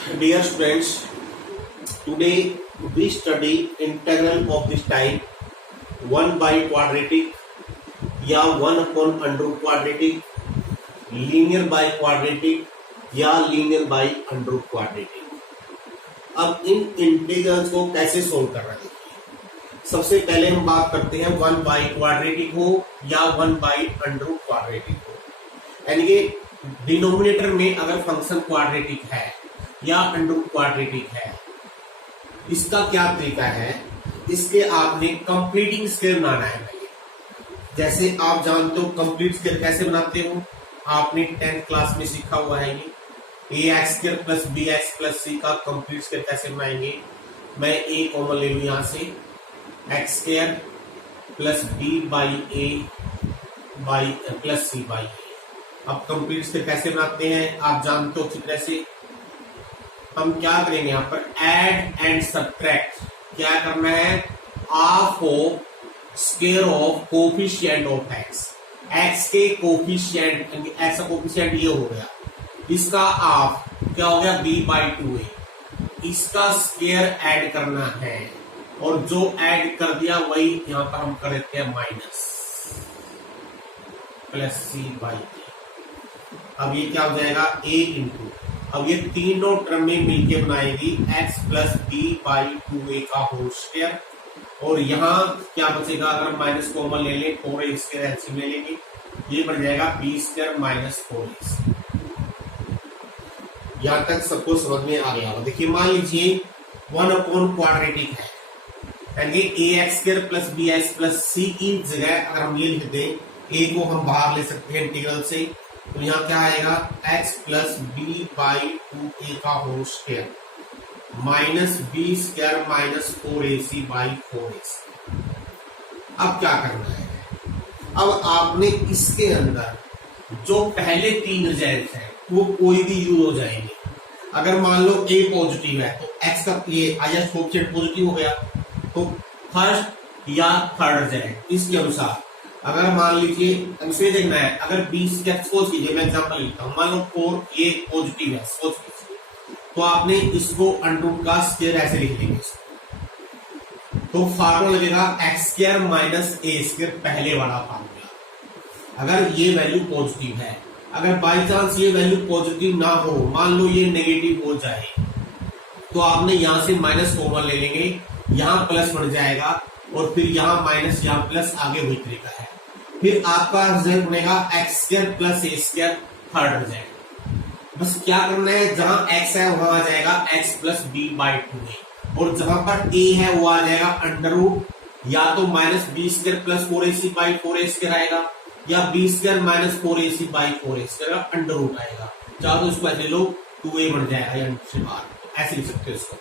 Dear students, today we study integral of this type 1 by quadratic या 1 upon under root quadratic, linear by quadratic या linear by under root quadratic। अब इन integrals को कैसे solve कर रहे हैं? सबसे पहले हम बात करते हैं 1 बाई क्वाड्रेटिक हो या 1 बाई अंडर रूट क्वाड्रेटिक हो, यानी कि डिनोमिनेटर में अगर फंक्शन क्वाड्रेटिक है या अंडर रूट क्वाड्रेटिक है, इसका क्या तरीका है? इसके आपने कंप्लीटिंग स्क्वायर बनाना है। जैसे आप जानते हो कंप्लीट स्क्वायर कैसे बनाते हो, आपने 10th क्लास में सीखा हुआ है। ये ax square plus b x plus c का कंप्लीट स्क्वायर कैसे बनाएंगे? मैं ए कॉमन ले लू, यहां से x square plus b by a by plus c by a. अब कंप्लीट स्क्वायर कैसे बनाते हैं आप जानते हो अच्छी तरह से। हम क्या करेंगे यहां पर? Add and subtract. क्या करना है? Half of square of coefficient of x. X के कोफिशिएंट, एक्स का कोफिशिएंट ये हो गया, इसका हाफ क्या हो गया? B by 2a। इसका स्क्वायर ऐड करना है और जो ऐड कर दिया वही यहां पर हम कर देते हैं minus plus c by a. अब ये क्या हो जाएगा? a इंटू, अब ये तीनों टर्म में मिलके बनाएगी x plus b by 2a का होल स्क्वायर। और यहां क्या बचेगा? अगर माइनस कॉमन ले लें, 4a स्क्वायर एलसीएम ले लेंगे, ये बन जाएगा बी स्क्वायर माइनस 4a। यहां तक सबको समझ में आ गया। देखिए मान लीजिए 1 अपॉन क्वाड्रेटिक है, यानी a x square plus b x plus c की जगह अगर हम ये लिख दें, ए को हम बाहर ले सकते हैं इंटीग्रल से, तो यहाँ क्या आएगा? x plus b by 2a का whole square minus b square minus 4ac by 4ac। अब क्या करना है? अब आपने इसके अंदर जो पहले तीन रिजल्ट है वो कोई भी यूज हो जाएंगे। अगर मान लो a पॉजिटिव है तो x का ये आया कोएफिशिएंट पॉजिटिव हो गया, तो फर्स्ट या थर्ड रिजल्ट इसके अनुसार। अगर मान लीजिए इसे देखना है, अगर 20 का सोच कीजिए, मैं एग्जांपल लिखता हूं, मान लो 4 ये पॉजिटिव है, सोच कीजिए, तो आपने इसको अंडर रूट का स्क्वायर ऐसे लिख लेंगे। तो फार्मूला लगेगा x square minus a square, पहले वाला फार्मूला। अगर ये वैल्यू पॉजिटिव है, अगर बाई चांस ये वैल्यू पॉजिटिव ना हो, मान लो ये नेगेटिव हो जाए, तो आपने यहां से माइनस कॉमन ले लेंगे, यहां प्लस बढ़ जाएगा और फिर यहां माइनस यहां प्लस, आगे वही तरीका है। फिर आपका रिजल्ट बनेगा एक्स स्क्वायर प्लस ए स्क्वायर, थर्ड रिजल्ट। बस क्या करना है, जहां x है वहां आ जाएगा x plus b by 2a, और जहां पर a है वो आ जाएगा अंडर रूट, या तो minus b square plus 4ac by 4a square आएगा, या b square minus 4ac by 4a square under root आएगा। चाहो तो इसको ऐसे लो 2a बन जाएगा या से बाहर, ऐसे लिख सकते हो इसको।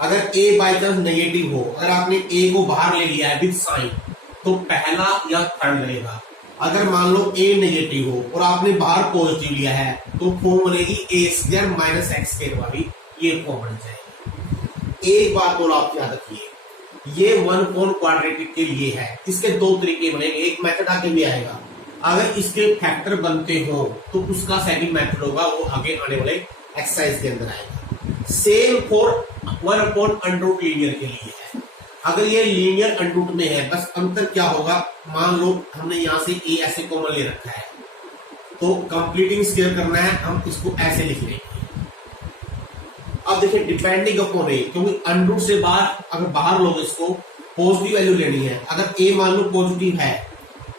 अगर a बाई चांस नेगेटिव हो, अगर आपने a को बाहर ले लिया है विद साइन, तो पहला या थर्ड लगेगा। अगर मान लो a नेगेटिव हो और आपने बाहर पॉजिटिव लिया है, तो फॉर्म बनेगी a square minus x square वाली, ये फॉर्म बन जाएगी। एक बात और आप याद रखिए, ये 1 अपॉन क्वाड्रेटिक के लिए है। इसके दो तरीके बनेंगे, एक मेथड आगे भी आएगा। अगर इसके फैक्टर बनते हो तो उसका सेकंड मेथड होगा, वो आगे आने वाले एक्सरसाइज के अंदर आएगा। Same for 1 upon under root linear के लिए है। अगर ये लीनियर अंडर रूट में है, बस अंतर क्या होगा, मान लो हमने यहां से a ऐसे कॉमन ले रखा है, तो कंप्लीटिंग स्क्वायर करना है, हम इसको ऐसे लिख लेंगे। अब देखिए डिपेंडिंग अपॉन ए, क्योंकि अंडर रूट से बाहर अगर बाहर लोग इसको पॉजिटिव वैल्यू लेनी है। अगर a मान लो पॉजिटिव है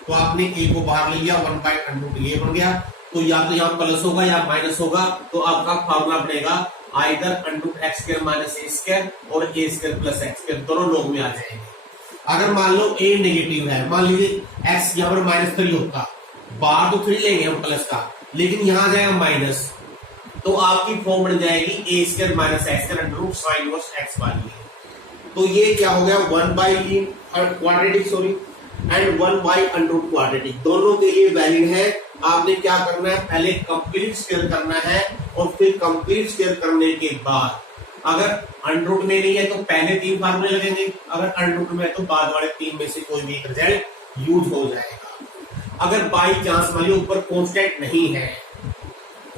तो आपने a को बाहर ले लिया, 1 बाई अंडर रूट ये बन गया, तो या तो यहाँ प्लस होगा या माइनस होगा, तो आपका फॉर्मूला बनेगा either under x square minus a square और a square plus x square, दोनों लोग में आ जाएंगे। अगर मान लो a नेगेटिव है, मान लीजिए x यहाँ पर -3 होता, बाहर तो 3 लेंगे हम प्लस का, लेकिन यहाँ आ जाएगा माइनस, तो आपकी फॉर्म बन जाएगी a square minus x square under root sine inverse x वाली। तो ये क्या हो गया? 1 by quadratic sorry and 1 by under root quadratic, दोनों के लिए वैलिड है। आपने क्या करना है? पहले कंप्लीट स्क्वायर करना है, और फिर कंप्लीट स्क्वायर करने के बाद अगर अंडर रूट में नहीं है तो पहले 3 फार्मूले लगेंगे, अगर अंडर रूट में है तो बाद वाले 3 में से कोई भी एक रिजल्ट यूज हो जाएगा। अगर बाई चांस मान लो ऊपर कांस्टेंट नहीं है,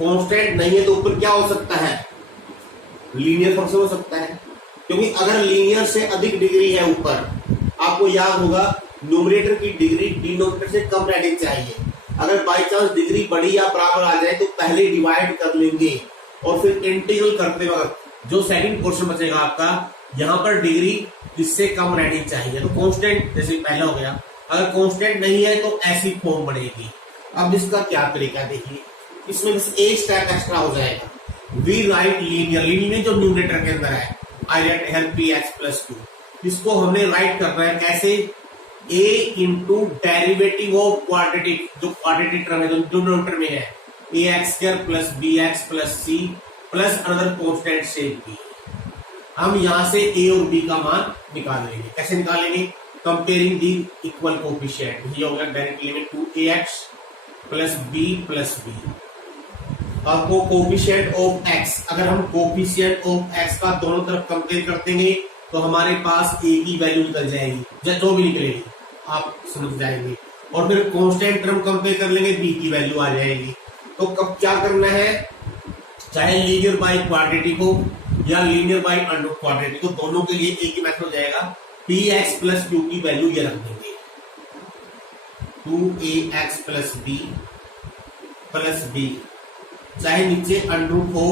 कांस्टेंट नहीं है तो ऊपर क्या हो सकता है? लीनियर फंक्शन हो सकता है, क्योंकि अगर लीनियर से अधिक डिग्री है ऊपर, आपको याद होगा न्यूमरेटर की डिग्री डिनोमिनेटर से कम रहनी चाहिए। अगर बाई चांस डिग्री बड़ी या बराबर आ जाए तो पहले डिवाइड कर लेंगे और फिर इंटीग्रल करते वक्त जो सेकंड क्वेश्चन बचेगा आपका, यहाँ पर डिग्री इससे कम रहनी चाहिए। तो कांस्टेंट जैसे पहला हो गया, अगर कांस्टेंट नहीं है तो ऐसी फॉर्म बनेगी। अब इसका क्या तरीका देखिए, इसमें बस एक स्टेप एक्स्ट्रा हो जाएगा। वी राइट लीनियर, लीनियर जो न्यूमरेटर के अंदर है, I write help p x plus 2, इसको हमने राइट करना है कैसे, a into derivative of quadratic, जो क्वाड्रेटिक टर्म है जो डिनोमिनेटर में है, a x square plus b x plus c plus another constant से b। हम यहां से a और b का मान निकाल लेंगे। कैसे निकालेंगे, कंपेयरिंग दी इक्वल कोफिशिएंट। ये होगा direct limit to a x plus b plus b. आपको कोफिशिएंट ऑफ x, अगर हम कोफिशिएंट ऑफ x का दोनों तरफ कंपेयर कर देंगे तो हमारे पास a की वैल्यू निकल जाएगी, जो भी निकलेगी आप समझ जाएंगे। और फिर कांस्टेंट टर्म कंपेयर कर लेंगे, b की वैल्यू आ जाएगी। तो कब क्या करना है, चाहे लीनियर बाई क्वाड्रेटिक हो या लीनियर बाई अंडर क्वाड्रेटिक हो, दोनों के लिए एक ही मेथड हो जाएगा। पी एक्स प्लस क्यू की वैल्यू ये रख देंगे, 2ax प्लस बी, चाहे नीचे अंडर हो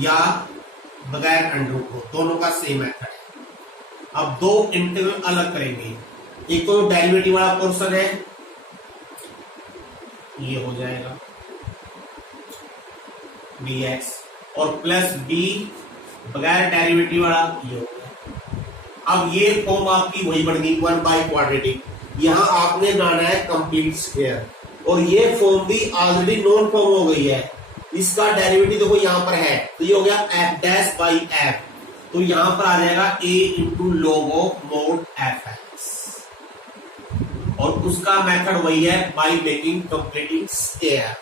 या बगैर अंडर हो, दोनों का सेम मेथड है। अब दो इंटीग्रल अलग करेंगे, एक तो डेरिवेटिव वाला पोर्शन है, ये हो जाएगा dx, और प्लस b बगैर डेरिवेटिव वाला ये हो गया। अब ये फॉर्म आपकी वही बन गई 1 बाई क्वाड्रेटिक। यहां आपने बनाना है कंप्लीट स्क्वायर, और ये फॉर्म भी ऑलरेडी नॉन फॉर्म हो गई है। इसका डेरिवेटिव देखो यहां पर है, तो ये हो गया एफ डैश बाई एफ, तो यहां पर आ जाएगा a into log of mode F x, और उसका मेथड वही है बाई मेकिंग कंप्लीटिंग स्क्वायर।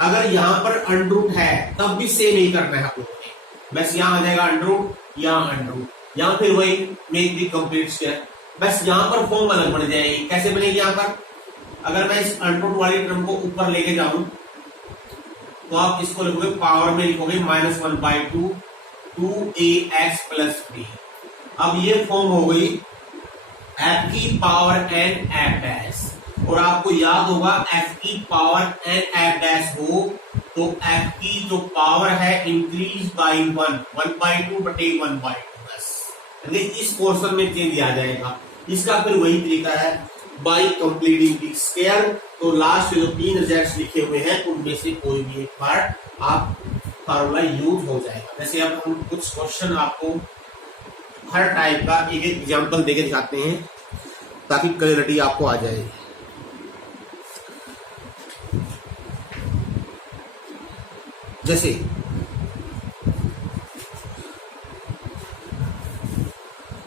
अगर यहां पर अंडरूट है तब भी सेम ही करना है आप लोगों ने, बस यहां आ जाएगा अंडरूट, यहां अंडरूट, यहां फिर वही मेक दी कंप्लीट स्क्वायर। बस यहां पर फॉर्म अलग बन जाएगी। कैसे बनेगी, यहां पर अगर मैं इस अंडरूट वाली टर्म को ऊपर लेके जाऊं तो आप इसको लिखोगे, पावर में लिखोगे -1 बाई 2ax प्लस b। अब ये फॉर्म हो गई f की पावर n f डैश, और आपको याद होगा f की पावर n f डैश हो तो f की जो पावर है इंक्रीज बाई 1 बाई 2 बटे 1 बाई 2, बस इस पोर्शन में चेंज आ जाएगा। इसका फिर वही तरीका है बाई कंप्लीटिंग दी स्क्वायर। तो लास्ट जो 3 रिजल्ट्स लिखे हुए हैं उनमें से कोई भी एक पार्ट आप फार्मूला यूज हो जाएगा। जैसे अब हम कुछ क्वेश्चन आपको हर टाइप का एक एग्जांपल देके दिखाते हैं ताकि क्लैरिटी आपको आ जाए। जैसे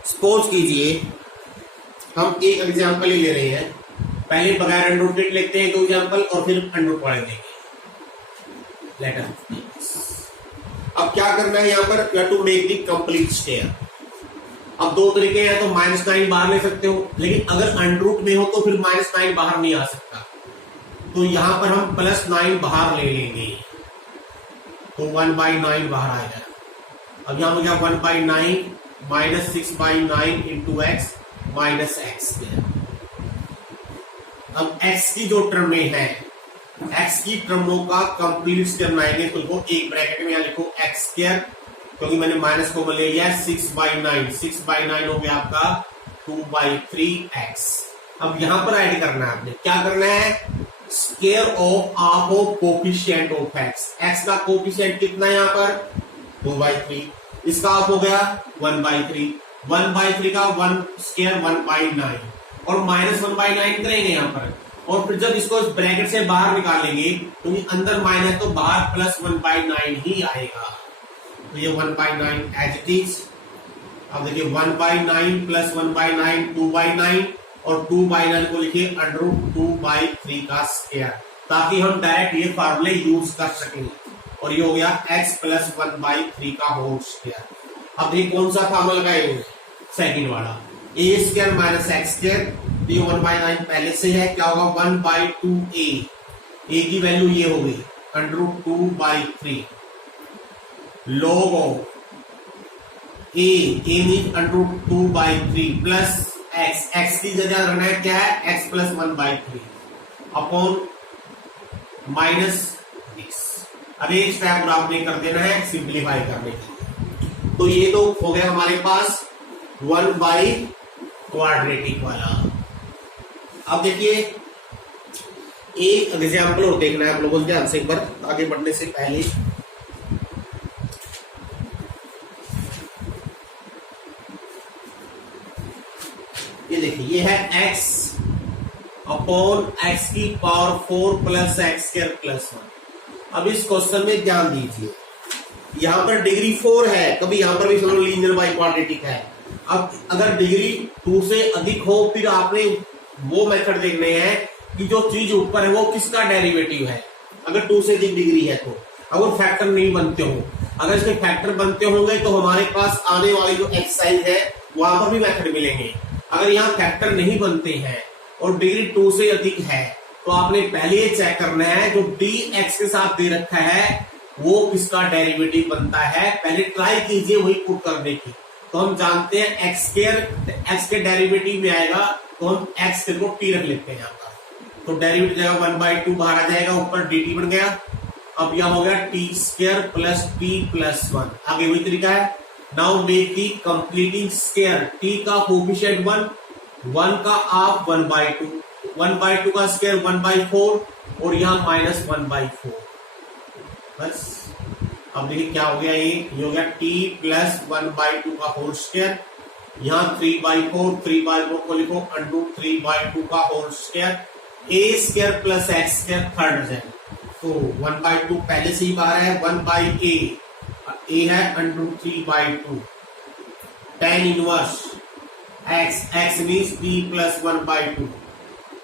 सपोज कीजिए हम एक एग्जांपल ही ले रहे हैं, पहले बगैर अंडररूट लेते हैं 2 एग्जांपल और फिर अंडररूट वाले देंगे। लेटर अब क्या करना है, यहां पर you have to make the complete square. अब 2 तरीके हैं, तो -9 बाहर ले सकते हो, लेकिन अगर अंडररूट में हो तो फिर -9 बाहर नहीं आ सकता, तो यहां पर हम +9 बाहर ले लेंगे, तो 1/9 बाहर आएगा। अब यहां हो गया 1/9 -6/9 इंटू एक्स माइनस एक्स। अब x की जो टर्म में है, x की टर्मों का कंप्लीट स्क्वायर बनाएंगे, तो एक ब्रैकेट में यहां लिखो x स्क्वायर, क्योंकि मैंने माइनस को ले लिया 6/9 हो गया आपका 2/3x। अब यहां पर ऐड करना है, आपने क्या करना है, square of half of coefficient of x। x का कोफिशिएंट कितना है यहां पर 2/3, इसका हाफ हो गया 1/3, 1/3 का 1 स्क्वायर 1/9, और -1/9 करेंगे यहां पर, और फिर जब इसको इस ब्रैकेट से बाहर निकालेंगे तो ये अंदर माइनस तो बाहर +1/9 ही आएगा, तो ये 1/9 एज इट इज। अब देखिए 1/9 प्लस 1/9 2/9, और 2/9 को लिखिए √2/3 का स्क्वायर, ताकि हम डायरेक्ट ये फार्मूले यूज कर सकें। और ये हो गया x प्लस 1/3 का होल स्क्वायर। अब ये कौन सा फार्मूला लगाएंगे, सेकंड वाला, a square minus x square, तो ये 1/9 पहले से है, क्या होगा 1/2a, a की वैल्यू ये हो गई √2/3 log of A mean √2/3 plus x की जगह रहना है क्या है x plus 1/3 upon minus x। अब एक स्टेप और आपने कर देना है सिंप्लीफाई करने के। तो ये तो हो गया हमारे पास 1/क्वाड्रेटिक वाला। अब देखिए एक एग्जाम्पल और देखना है आप लोगों को ध्यान से एक बार आगे बढ़ने से पहले। ये देखिए ये है x अपॉन x की power 4 plus x square plus 1। अब इस क्वेश्चन में ध्यान दीजिए, यहां पर डिग्री 4 है, कभी यहां पर भी समझो लीनियर बाई क्वाड्रेटिक है। अब अगर डिग्री 2 से अधिक हो फिर आपने वो मेथड देखने हैं कि जो चीज ऊपर है वो किसका डेरिवेटिव है। अगर 2 से अधिक डिग्री है तो अगर फैक्टर नहीं बनते हो, अगर इसके फैक्टर बनते होंगे तो हमारे पास आने वाली जो एक्सरसाइज है वहां पर भी मेथड मिलेंगे। अगर यहाँ फैक्टर नहीं बनते हैं और डिग्री 2 से अधिक है तो आपने पहले ये चेक करना है जो dx के साथ दे रखा है वो किसका डेरिवेटिव बनता है। पहले ट्राई कीजिए वही पुट करने की। तो हम जानते हैं एक्स के डेरिवेटिव में आएगा तो हम एक्स स्क्वायर को टी रख लेते हैं यहाँ पर। तो डेरिवेटिव जाएगा 1/2 बाहर आ जाएगा, ऊपर dt बन गया। अब यह हो गया T square plus T plus 1। आगे वही तरीका है। Now make the completing square. T का कोफिशिएंट 1 का आप 1/2, 1/2 का स्क्वायर 1/4 और यहाँ माइनस 1/4। बस अब देखिए क्या हो गया, ये हो गया t प्लस 1/2 का होल स्क्वायर। यहाँ 3/4 को लिखो अंडू 3/2 का whole square. A square plus x square third है तो 1/2 पहले से ही बाहर है। 1/a ए है undo 3/2 tan inverse x means p plus 1/2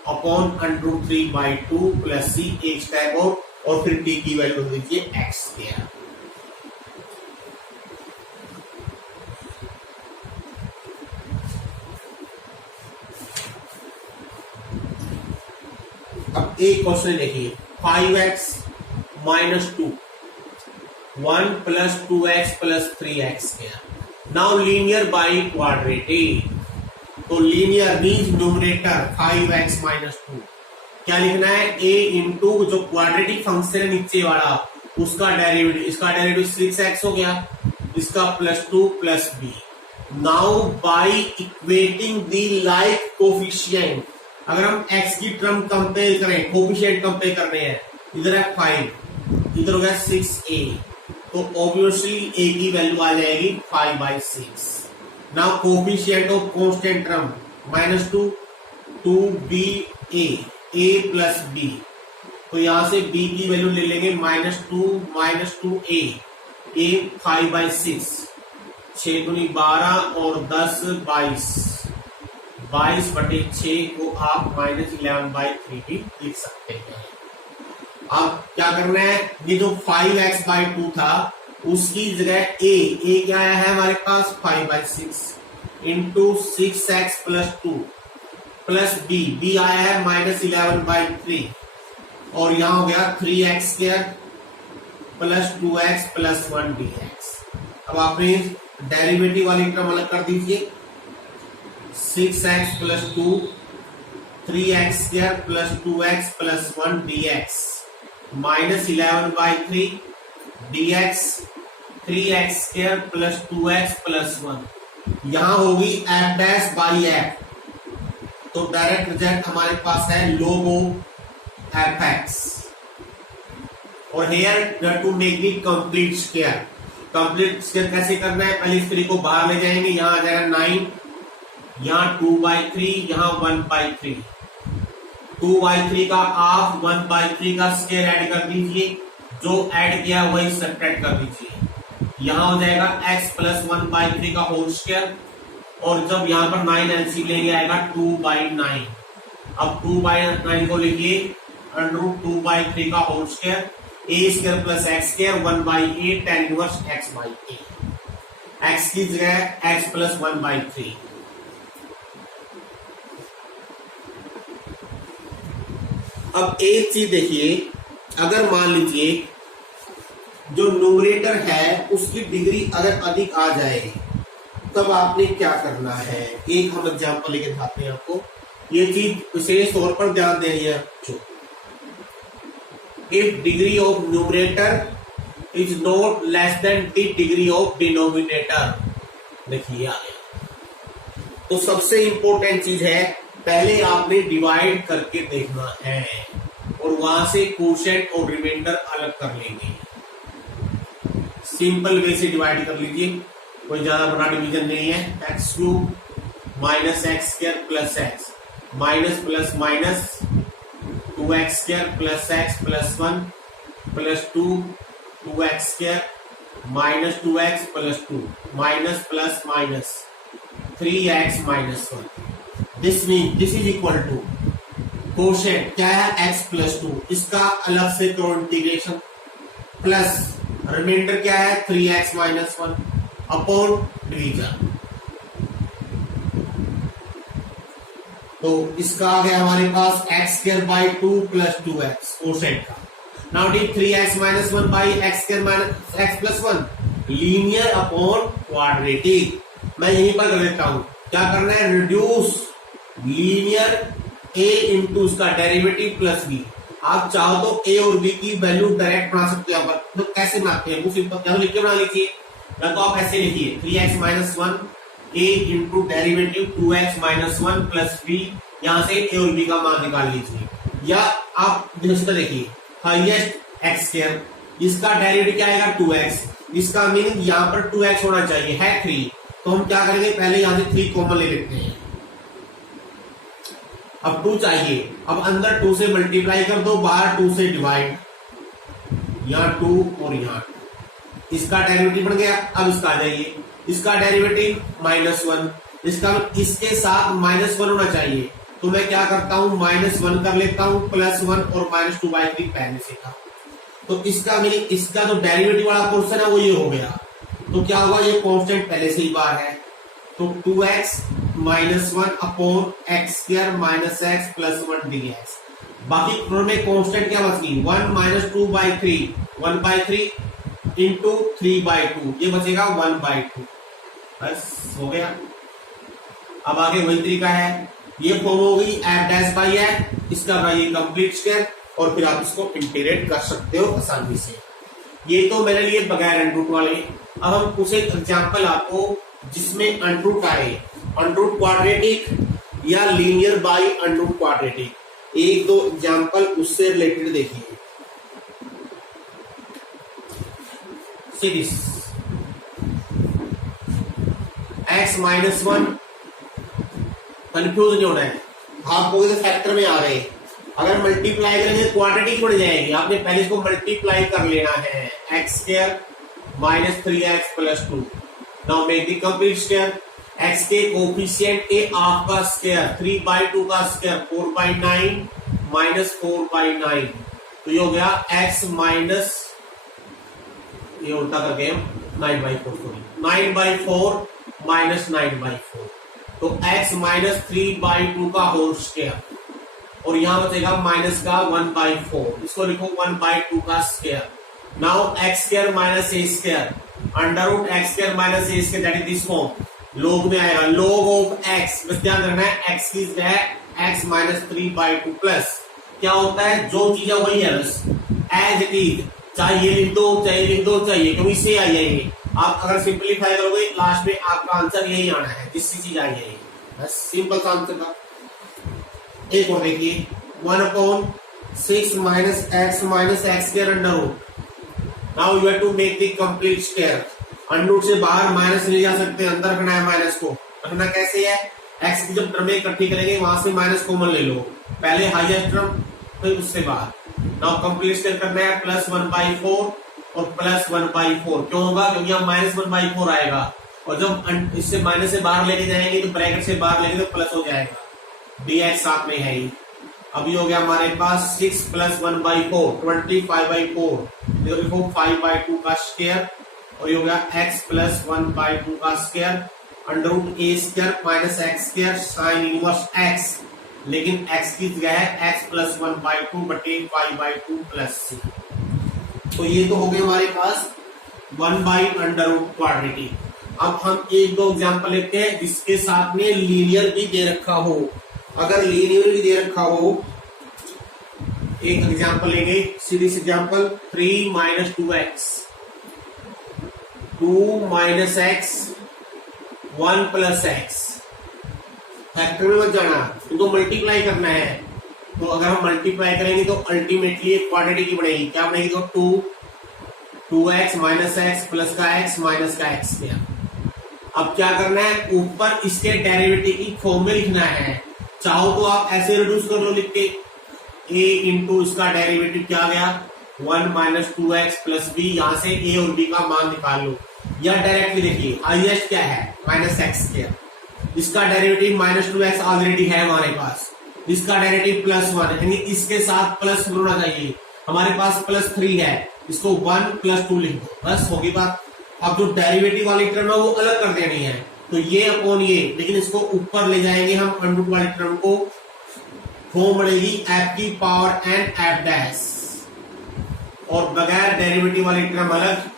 upon undo 3/2 plus c एक स्टेप और फिर t की वैल्यू दीजिए x स्क्वायर। अब एक क्वेश्चन देखिए 5x minus 2 1 plus 2x plus 3x square. Now linear by quadratic. तो linear means numerator 5x minus 2 क्या लिखना है a इंटू जो क्वाड्रेटिक फंक्शन है नीचे वाला उसका डेरिवेटिव। इसका डेरिवेटिव 6x हो गया, इसका plus 2 plus b। Now by equating the like coefficient. अगर हम x की टर्म कंपेयर करें, कोफिशिएंट कंपेयर कर रहे हैं, इधर है 5 इधर हो गया 6a तो ऑब्वियसली a की वैल्यू आ जाएगी 5/6। Now coefficient of constant term -2 2ba a plus b। तो यहां से b की वैल्यू ले लेंगे -2a a 5/6 6 दूनी 12 और 10 22/6 को आप -11/3 भी लिख सकते हैं। अब क्या करना है, ये जो 5x/2 था उसकी जगह a क्या आया है हमारे पास 5/6 into 6x plus 2 plus b आया है -11/3 और यहां हो गया 3x square plus 2x plus 1 dx। अब आपने डेरिवेटिव वाली टर्म अलग कर दीजिए 6x plus 2 3x square plus 2x plus 1 dx -11/3 dx 3x square plus 2x plus 1। यहां होगी f डैश बाई f तो डायरेक्ट रिजल्ट हमारे पास है लोगो fx। और here to make the complete square. Complete square कैसे करना है, पहले इस 3 को बाहर ले जाएंगे, यहां आ जाएगा 9, यहाँ 2/3 यहाँ 1/3 2/3 का आप 1/3 का स्क्वायर ऐड कर दीजिए, जो ऐड किया वही सब्ट्रैक्ट कर दीजिए। यहाँ हो जाएगा x प्लस 1/3 का होल स्क्वायर और जब यहाँ पर 9 एलसीएम लेंगे आएगा 2/9। अब 2/9 को लिखिए √2/3 का whole square a square plus x square 1/8 tan inverse x/a। x की जगह x प्लस 1/3। अब एक चीज देखिए, अगर मान लीजिए जो न्यूमरेटर है उसकी डिग्री अगर अधिक आ जाए तब आपने क्या करना है, एक हम एग्जाम्पल लेके दिखाते हैं आपको। ये चीज विशेष तौर पर ध्यान देनी है बच्चों। If degree of numerator is not less than the degree of denominator, देखिए आ गया। तो सबसे इंपॉर्टेंट चीज है, पहले आपने डिवाइड करके देखना है और वहां से कोशेंट और रिमाइंडर अलग कर लेंगे। सिंपल वे से डिवाइड कर लीजिए, कोई ज्यादा बड़ा डिवीजन नहीं है। X cube minus x square plus x minus plus minus 2x square plus x plus 1 plus 2x square minus 2x plus 2 minus plus minus 3x minus 1। This mean this is equal to quotient क्या है x plus 2, इसका अलग से करो integration, plus remainder क्या है 3x minus 1 upon division. तो इसका आ गया हमारे पास x square by 2 plus 2x quotient का। Now d 3x minus 1 by x square minus x plus 1 linear upon quadratic. मैं यहीं पर कर देता हूं, क्या करना है, रिड्यूस लीनियर a इंटू उसका डेरिवेटिव प्लस b। आप चाहो तो a और b की वैल्यू डायरेक्ट बना सकते हो। यहाँ पर तो कैसे बनाते हैं वो सिंपल, या तो लिख के बना लीजिए, या तो आप ऐसे लिखिए 3x minus 1 a into derivative 2x minus 1 plus b, यहां से a और b का मान निकाल लीजिए। या आप देखिए हाईएस्ट x स्क्वायर, इसका डेरिवेटिव क्या आएगा 2x, इसका मीनिंग यहाँ पर 2x होना चाहिए, है 3। तो हम क्या करेंगे, पहले यहां से 3 कॉमन ले लेते हैं। अब 2 चाहिए, अब अंदर 2 से मल्टीप्लाई कर दो, बाहर 2 से डिवाइड, यहाँ 2 और यहाँ 2, इसका डेरिवेटिव बन गया। अब इसका आ जाइए, इसका डेरिवेटिव -1, इसका इसके साथ -1 होना चाहिए। तो मैं क्या करता हूं, -1 कर लेता हूं, +1 और -2/3 पहले से था। तो इसका मीनिंग इसका जो डेरिवेटिव वाला पोर्शन है वो ये हो गया। तो क्या होगा, ये कांस्टेंट पहले से ही बाहर है, तो 2x minus 1 upon x square minus x plus 1 dx। बाकी में कांस्टेंट क्या बच गई, 1 माइनस 2/3 1/3 इंटू 3/2, ये बचेगा 1/2। बस हो गया। अब आगे वही तरीका है, ये फॉर्म हो गई f डैश बाई f, इसका ये कंप्लीट स्क्वायर, और फिर आप इसको इंटीग्रेट कर सकते हो आसानी से। ये तो मेरे लिए बगैर अंडरूट वाले। अब हम कुछ एक एग्जाम्पल आपको जिसमें अंडरूट आए, अंडरूट क्वाड्रेटिक या लीनियर बाई अंडरूट क्वाड्रेटिक, एक दो एग्जाम्पल उससे रिलेटेड देखिए। सीरीज x माइनस 1, कंफ्यूज नहीं होना है, आपको इधर फैक्टर में आ रहे हैं। अगर मल्टीप्लाई करेंगे क्वाड्रेटिक बन जाएगी, आपने पहले इसको मल्टीप्लाई कर लेना है, x square minus 3x plus 2। Now make the complete square, x के कोफिशिएंट ए आपका स्क्वायर 3/2 का स्क्वायर 4/9 माइनस 4/9, तो ये हो गया x माइनस, ये उल्टा करके 9/4 माइनस 9/4, तो x माइनस 3/2 का होल स्क्वायर, और यहां बचेगा माइनस का 1/4, इसको लिखो 1/2 का square. Now x square minus a square under root x square minus a square, that is this form, log में आएगा, लॉग ऑफ एक्स। बस ध्यान रखना है एक्स की जगह एक्स माइनस 3/2 प्लस क्या होता है, जो चीज है वही है, बस एज इट इज, चाहे ये लिख दो चाहे लिख दो चाहिए, क्योंकि इससे आई है ये। आप अगर सिंपलीफाई करोगे लास्ट में आपका आंसर यही आना है, जिससे चीज आई है, बस सिंपल सा आंसर था। एक और देखिए 1/6 minus x square under root. Now you have to make the complete square. Under root से बाहर माइनस ले जा सकते हैं, अंदर रखना है माइनस को। रखना कैसे है, एक्स की जब टर्म इकट्ठी करेंगे वहां से माइनस कॉमन ले लो, पहले हाईएस्ट टर्म फिर उससे बाहर। नाउ कंप्लीट स्क्वायर करना है, +1/4 और +1/4 क्यों होगा, क्योंकि यहाँ -1/4 आएगा, और जब इससे माइनस से बाहर लेके जाएंगे तो ब्रैकेट से बाहर लेंगे तो प्लस हो जाएगा, dx साथ में है ही। अभी हो गया हमारे पास 6 + 1/4 25/4, देखो 5/2 का स्क्वायर, और ये हो गया x + 1/2 का square under root a square minus x square sine inverse x, लेकिन x की जगह है x + 1/2 बटे 5/2 प्लस c। तो ये तो हो गए हमारे पास 1/√क्वाड्रेटिक। अब हम एक दो एग्जांपल लेते हैं जिसके साथ में लीनियर भी दे रखा हो। अगर लीनियर भी दे रखा हो, एक एग्जांपल लेंगे, series example 3 minus 2x, 2 minus x, 1 plus x. Factor में मत जाना, इनको मल्टीप्लाई करना है। तो अगर हम मल्टीप्लाई करेंगे तो अल्टीमेटली एक क्वाड्रेटिक की बनेगी। क्या बनेगी? तो 2x माइनस एक्स प्लस का x माइनस का x किया। अब क्या करना है? ऊपर इसके डेरिवेटिव की फॉर्म में लिखना है। चाहो तो आप ऐसे रिड्यूस कर लो लिख के, a इंटू इसका डेरिवेटिव क्या गया 1 माइनस 2x प्लस बी। यहां से a और b का मान निकाल लो, या डायरेक्टली देखिए हाईएस्ट क्या है माइनस एक्स किया, इसका डेरिवेटिव माइनस 2x ऑलरेडी है हमारे पास, इसका डेरिवेटिव प्लस 1, यानी इसके साथ प्लस होना चाहिए। हमारे पास प्लस 3 है, इसको 1 प्लस 2 लिख दो, बस होगी बात। अब जो डेरिवेटिव वाली टर्म है वो अलग कर देनी है, तो ये अपॉन ये, लेकिन इसको ऊपर ले जाएंगे हम अंडर रूट वाली टर्म को, फॉर्म बनेगी एफ की पावर एन एफ डैश, और बगैर डेरिवेटिव वाली टर्म अलग,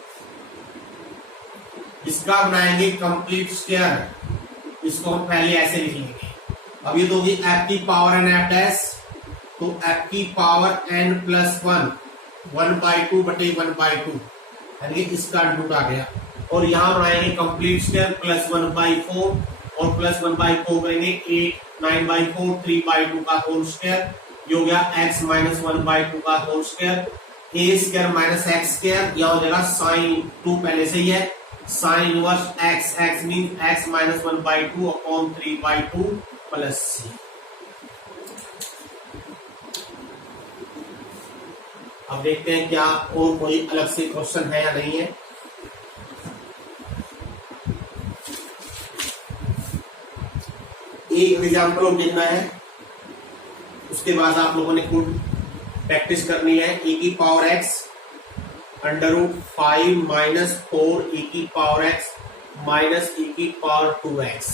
इसका बनाएंगे कंप्लीट स्क्वायर। इसको हम पहले ऐसे लिख लेंगे। अब ये तो होगी एफ की पावर एन एफ डैश, तो एफ की पावर एन प्लस 1/2 बटे 1/2, यानी इसका रूट आ गया। और यहां बनाएंगे कंप्लीट स्क्वायर प्लस 1/4, और प्लस 1/4 करेंगे 8, 9/4, 3/2 का होल स्क्वायर, ये हो गया x माइनस 1/2 का whole square, a square minus x square, यह हो जाएगा साइन 2 पहले से ही है, sign inverse x, x mean x minus 1/2 upon 3/2 plus c। अब देखते हैं क्या और कोई अलग से क्वेश्चन है या नहीं है। एक एग्जाम्पल और देखना है, उसके बाद आप लोगों ने खुद प्रैक्टिस करनी है। e की power x under root 5 minus 4 e की पावर x माइनस e की पावर 2x।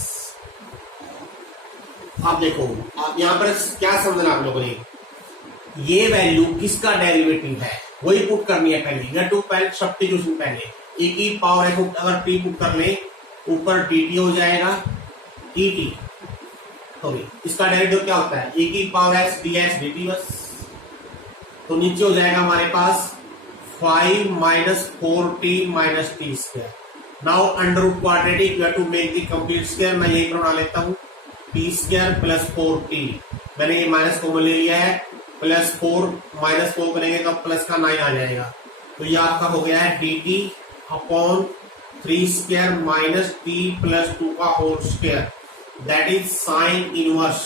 आप देखो, आप यहां पर क्या समझना आप लोगों ने, ये वैल्यू किसका डेरिवेटिव है वही पुट करनी है पहले, या टू पहले सब्स्टिट्यूशन पहले। e की पावर x अगर t पुट कर ले, ऊपर dt हो जाएगा et, तो इसका डेरिवेटिव क्या होता है e की पावर x dx dt बस। तो नीचे हो जाएगा हमारे पास 5 minus 4t minus t square. Now under root quadratic, you have to make the complete square. मैं यही बना लेता हूं, टी स्क्वायर प्लस 4t, मैंने ये माइनस कॉमन ले लिया है, प्लस 4 माइनस 4 करेंगे तो प्लस का 9 आ जाएगा। तो ये आपका हो गया है dt upon 3 square minus t plus 2 का whole square, that is sine inverse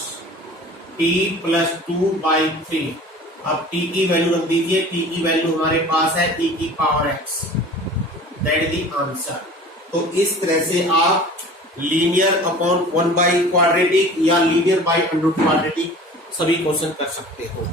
t plus 2/3। अब t की वैल्यू रख दीजिए, t की वैल्यू हमारे पास है e की power x, that is the answer. तो इस तरह से आप लीनियर अपॉन 1 बाई क्वाड्रेटिक या linear by under root quadratic सभी क्वेश्चन कर सकते हो।